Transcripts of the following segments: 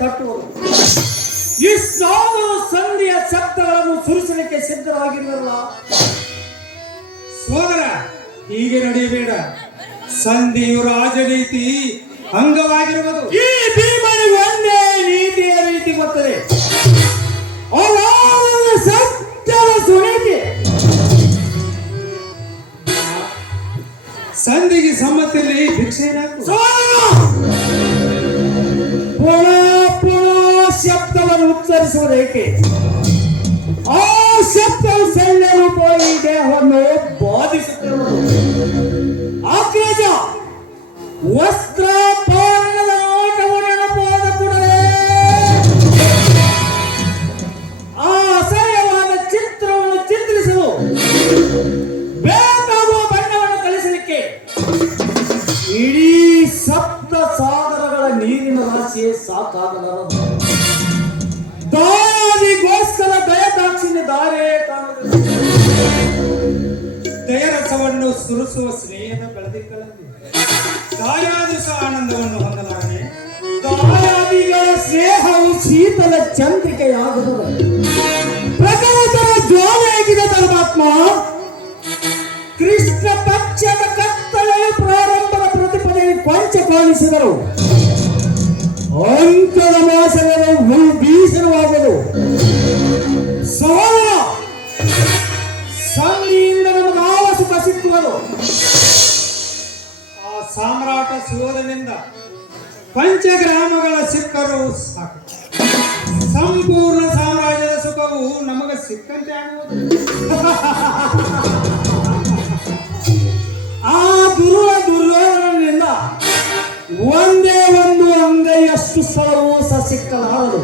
ತಟ್ಟುವುದು. ಈ ಸಾವಿರ ಸಂಧಿಯ ಶಬ್ದಗಳನ್ನು ಸುರಿಸಲಿಕ್ಕೆ ಸಿದ್ಧರಾಗಿರಲಿಲ್ಲ ಸೋದರ, ಹೀಗೆ ನಡೆಯಬೇಡ. ಸಂಧಿಯು ರಾಜನೀತಿ ಅಂಗವಾಗಿರುವುದು. ಈ ಭೀಮನಿಗೆ ಒಂದೇ ನೀತಿಯ ರೀತಿ ಬರ್ತದೆ. ಸತ್ಯದ ಸುಳಿಕೆ ಸಂಧಿಗೆ ಸಮ್ಮತಿಯಲ್ಲಿ ಭಿಕ್ಷೆ ಹಾಕು ಉಚ್ಚರಿಸುವುದೇಕೆ ಆ ಶಬ್ದವು ಶಲ್ಯ ರೂಪವಾಗಿ ದೇಹವನ್ನು ಬಾಧಿಸುತ್ತಿರುವುದು ಅಗ್ರಜ ವಸ್ತ್ರ ಸುರಿಸುವ ಸ್ನೇಹದ ಬೆಳೆದಿಕ್ಕಲಲ್ಲಿ ದಾಯಾದಿಸ ಆನಂದವನ್ನು ಹೊಂದಲಾಗಿ ತಾಯಾದಿಗಳ ಸ್ನೇಹವು ಶೀತಲ ಚಂದ್ರಿಕೆಯಾಗುವುದು ಪ್ರಕೃತರ ಜ್ವಾಲೆಯಾಗಿದೆ ಪರಮಾತ್ಮ ಕೃಷ್ಣ ಪಕ್ಷದ ಕತ್ತಲೆಯ ಪ್ರಾರಂಭದ ಪ್ರತಿಪದೆಯಲ್ಲಿ ಕೊಂಚ ಕಾಣಿಸಿದರು. ಅಂಕದ ಮಾಸಗಳು ಭೀಷಣವಾಗದು ಸವಾಲ ಸಂಧಿಯಿಂದ ನಮಗೆ ಯಾವ ಸುಖ ಆ ಸಾಮ್ರಾಟ ಸುಯೋಧನಿಂದ ಪಂಚಗ್ರಾಮಗಳ ಸಿಕ್ಕರು ಸಾಕು. ಸಂಪೂರ್ಣ ಸಾಮ್ರಾಜ್ಯದ ಸುಖವು ನಮಗೆ ಸಿಕ್ಕಂತೆ ಆಗುವುದು. ಆ ದುರ್ವ ದುರ್ಯೋಧನನಿಂದ ಒಂದೇ ಒಂದು ಅಂಗೈಯಷ್ಟು ಸ್ಥಳವೂ ಸಹ ಸಿಕ್ಕಲಾರದು.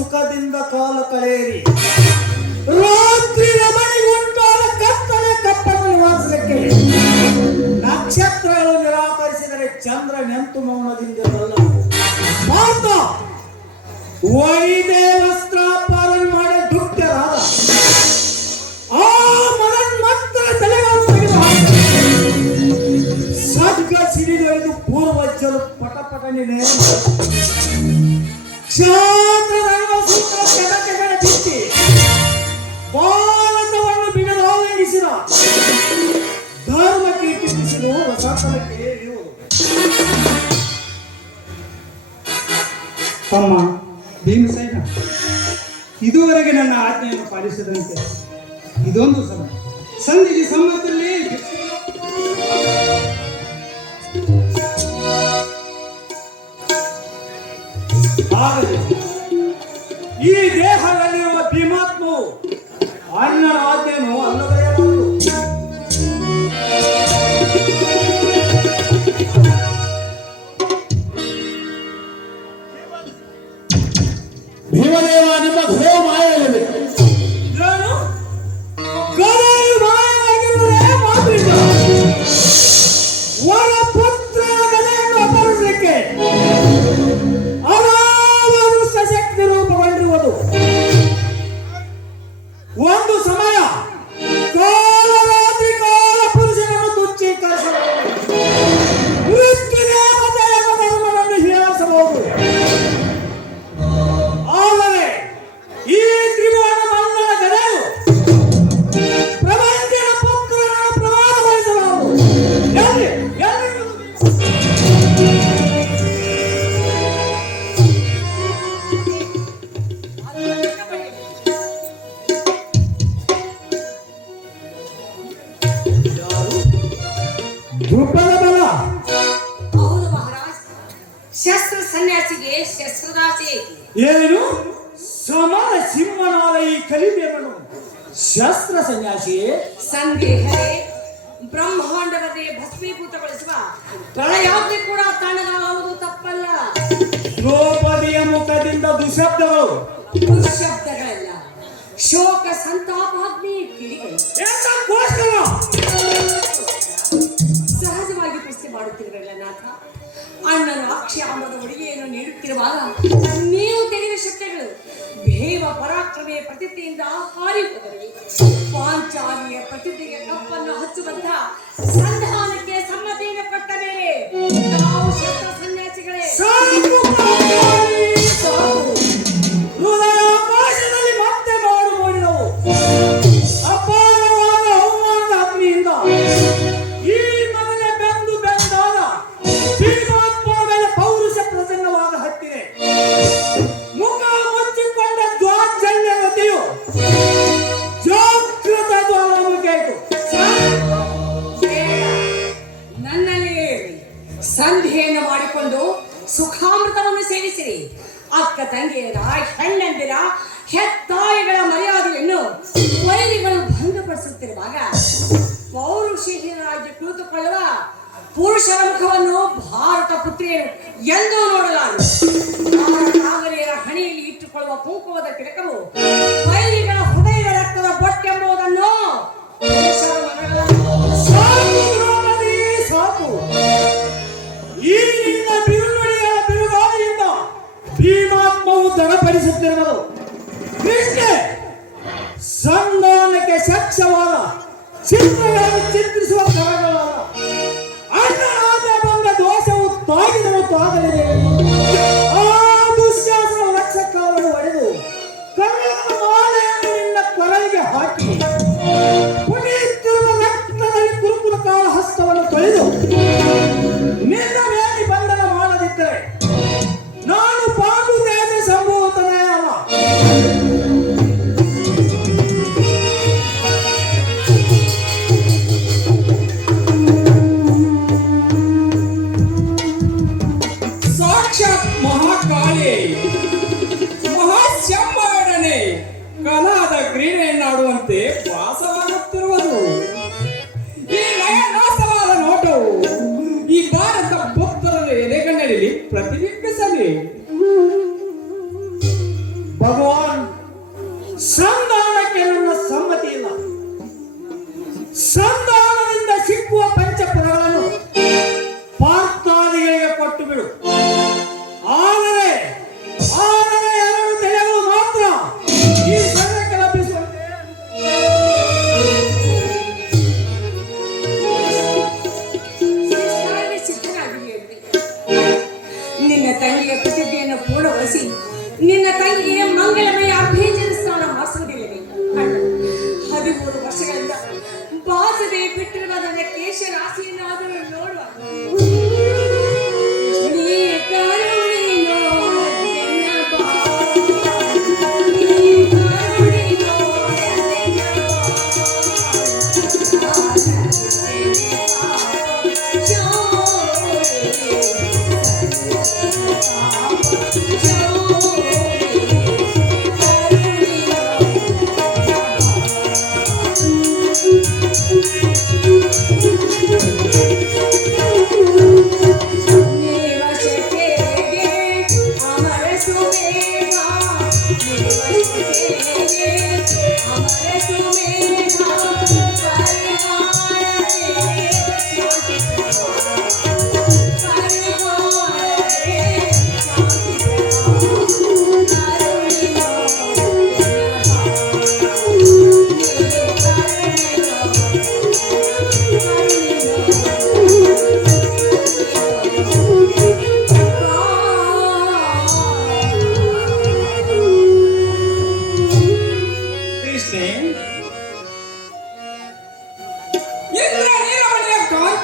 ಸುಖದಿಂದ ಕಾಲ ಕಳೆಯಿರಿ. ರಾತ್ರಿ ರಮಣಿ ಉಂಟಾದ ಕತ್ತಲೆ ಕಪ್ಪನ್ನು ವಾಸಕ್ಕೆ ನಕ್ಷತ್ರಗಳು ನಿರಾಕರಿಸಿದರೆ ಚಂದ್ರ ನೆಂತು ಮೌನದಿಂದಿರಲ್ಲ ಭಾರತ ವೈದೇ ವಸ್ತ್ರಾಪಾರಣ ಮಾಡಿ ದುಃಖರಾದ ಆ ಮಕ್ಕಳ ತಲೆಗಳನ್ನು ತೆಗೆದು. ಸಗ್ಗ ಸಿಡಿದೊಯ್ದು ಪೂರ್ವಜರು ಪಟನಿನೇ ಕ್ಷಾತ್ರ ಸೂತ್ರ ಕೆಳಕೆಗಳ ಬಿಚ್ಚಿ ಬಾಲಂದವನ್ನು ಬಿಡಲಾಗಿಸಿದ ಧರ್ಮಕ್ಕೆ ಕೀರ್ತಿಸಿದು ರಸಾತನಕ್ಕೆ ಇರುವುದು ತಮ್ಮ ಭೀಮಸೇನ ಇದುವರೆಗೆ ನನ್ನ ಆಜ್ಞೆಯನ್ನು ಪಾಲಿಸಿದಂತೆ ಇದೊಂದು ಸಲ ಸಂಧಿಗೆ ಸಮ್ಮತದಲ್ಲಿ ಆಗಲಿ. ಈ ದೇಹದಲ್ಲಿರುವ ಭೀಮಾತ್ಮವು ಅಣ್ಣನ ಆಜ್ಞೆಯನ್ನು ಅಲ್ಲದೆಯಬಹುದು ಭೀಮದೇವ ನಿಮ್ಮ ಘೋರ ಮಾಯವಿದೆ ದುಶಬ್ದಗಳು ದುಶ್ಶಬ್ದಗಳಲ್ಲ ಶೋಕ ಸಂತಾಪಾಗ್ನಿ? ಸಹಜವಾಗಿ ಪ್ರಶ್ನೆ ಮಾಡುತ್ತಿರುವಲ್ಲ ನಾಥ. ಅಣ್ಣನು ಅಕ್ಷಯಾಮದ ಉಡುಗೆಯನ್ನು ನೀಡುತ್ತಿರುವಾಗ ನೀವು ತೆಗೆದ ಶಕ್ತಿಗಳು ಭೇವ ಪರಾಕ್ರಮೆಯ ಪ್ರತಿಥೆಯಿಂದ ಹಾರಿ ಹೋದವು. ಪಾಂಚಾಲಿಯ ಪ್ರತಿಥೆಗೆ ಕಪ್ಪನ್ನು ಹಚ್ಚುವಂತ ಸಂಧಾನಕ್ಕೆ ಸಮ್ಮತಿಯನ್ನು ಕೊಟ್ಟ ಮೇಲೆ ಸಂಧಿಯನ್ನು ಮಾಡಿಕೊಂಡು ಸುಖಾಮೃತವನ್ನು ಸೇವಿಸಿರಿ. ಅಕ್ಕ ತಂಗಿಯರ, ಹೆಣ್ಣಂದಿರ, ಹೆತ್ತಾಯಿಗಳ ಮರ್ಯಾದೆಯನ್ನು ವೈರಿಗಳು ಭಂಗಪಡಿಸುತ್ತಿರುವಾಗ ಪೌರುಷರಾಗಿ ಕುಳಿತುಕೊಳ್ಳುವ ಪುರುಷರ ಮುಖವನ್ನು ಭಾರತ ಪುತ್ರಿಯರು ಎಂದೂ ನೋಡಲಾರರು ಅವರ ನಾಗರಿಯರ ಹಣೆಯಲ್ಲಿ ಇಟ್ಟುಕೊಳ್ಳುವ ಕುಂಕುಮದ ತಿಲಕವು ವೈರಿಗಳ ಹೃದಯದ ರಕ್ತದ ಬೊಟ್ಟೆಂಬುದನ್ನು ದೃಢಪಡಿಸುತ್ತಿರುವುದು ಕೃಷ್ಣ ಸಂಧಾನಕ್ಕೆ ಸಕ್ಷವಾದ ಚಿತ್ರಗಳನ್ನು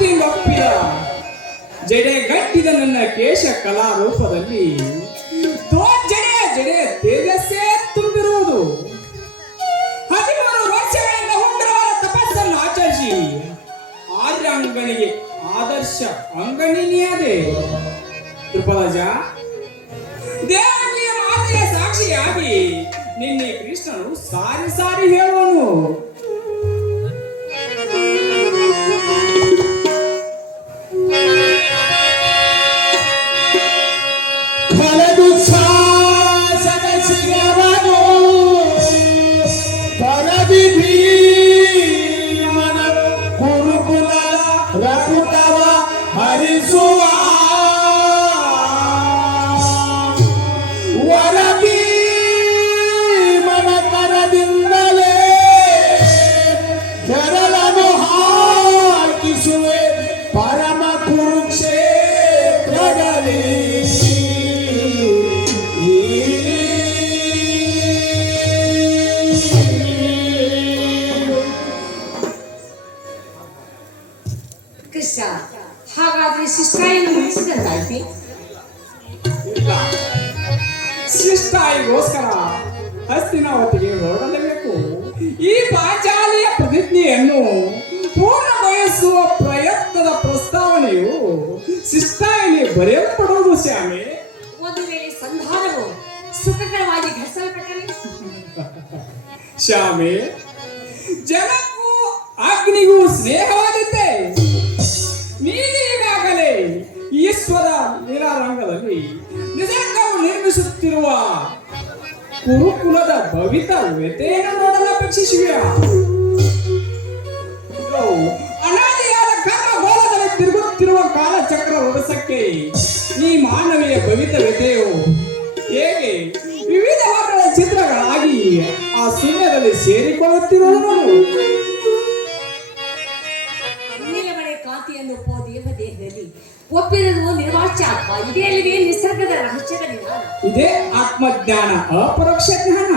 ಎಂದೊಪ್ಪಿದ ಜಡೆ ಗಟ್ಟಿದ ನನ್ನ ಕೇಶ ಕಲಾ ರೂಪದಲ್ಲಿ ಜಡೆ ಜಡೆಯ ತೇಜಸ್ಸೇ ತುಂಬಿರುವುದು. ಹದಿಮೂರು ವರ್ಷಗಳಿಂದ ಹುಂಡರವರ ತಪಸ್ಸನ್ನು ಆಚರಿಸಿ ಆರ್ಯ ಅಂಗಣಿಗೆ ಆದರ್ಶ ಅಂಗಣಿನಿಯದೆ ತ್ರಿಪದಜ ದೇವಕಿಯ ಮಾತೆಯ ಸಾಕ್ಷಿಯಾಗಿ ನಿನ್ನೆ ಕೃಷ್ಣನು ಸಾರಿ ಸಾರಿ ಹೇಳುವನು. ಪ್ರತಿಜ್ಞೆಯನ್ನು ಪೂರ್ಣಗೊಳಿಸುವ ಪ್ರಯತ್ನದ ಪ್ರಸ್ತಾವನೆಯು ಶಿಷ್ಟಾಯಲ್ಲಿ ಬರೆಯಲ್ಪಡುವುದು ಶ್ಯಾಮೆ ಒಂದು ವೇಳೆ ಸಂಧಾನವು ಸುಖಕರವಾಗಿ ಘಟಿಸಲ್ಪಟ್ಟರೆ ಶ್ಯಾಮೆ ಜನಕ್ಕೂ ಅಗ್ನಿಗೂ ಸ್ನೇಹವಾಗುತ್ತೆ ನೀನು ಈಗಾಗಲೇ ಈಶ್ವರ ನೀರಾರಂಗದಲ್ಲಿ ನಿಸರ್ಗವು ನಿರ್ಮಿಸುತ್ತಿರುವ ಕುರುಕುಲದ ಭವಿತ ವ್ಯತೆಯನ್ನು ನೋಡಲು ಅಪೇಕ್ಷಿಸುವೆಯಾ? ಇದು ಅನಾದಿಯಾದ ಕರ್ಮ ಗೋಲದಲ್ಲಿ ತಿರುಗುತ್ತಿರುವ ಕಾಲಚಕ್ರ ರಭಸಕ್ಕೆ ಈ ಮಾನವೀಯ ಭವಿತ ವ್ಯತೆಯು ಹೇಗೆ ವಿವಿಧ ವರ್ಗದ ಚಿತ್ರಗಳಾಗಿ ಆ ಶೂನ್ಯದಲ್ಲಿ ಸೇರಿಕೊಳ್ಳುತ್ತಿರುವುದು ಕಾಂತಿಯನ್ನು ದೇವ ದೇಹದಲ್ಲಿ ಒಪ್ಪಿರುವುದು ನಿರ್ವಾಚ್ಯ ಆತ್ಮ. ಇದೇ ಅಲ್ಲಿದೆ ನಿಸರ್ಗದ ರಹಸ್ಯದ ನಿಧಾನ ಇದೇ ಆತ್ಮಜ್ಞಾನ ಅಪರೋಕ್ಷ ಜ್ಞಾನ.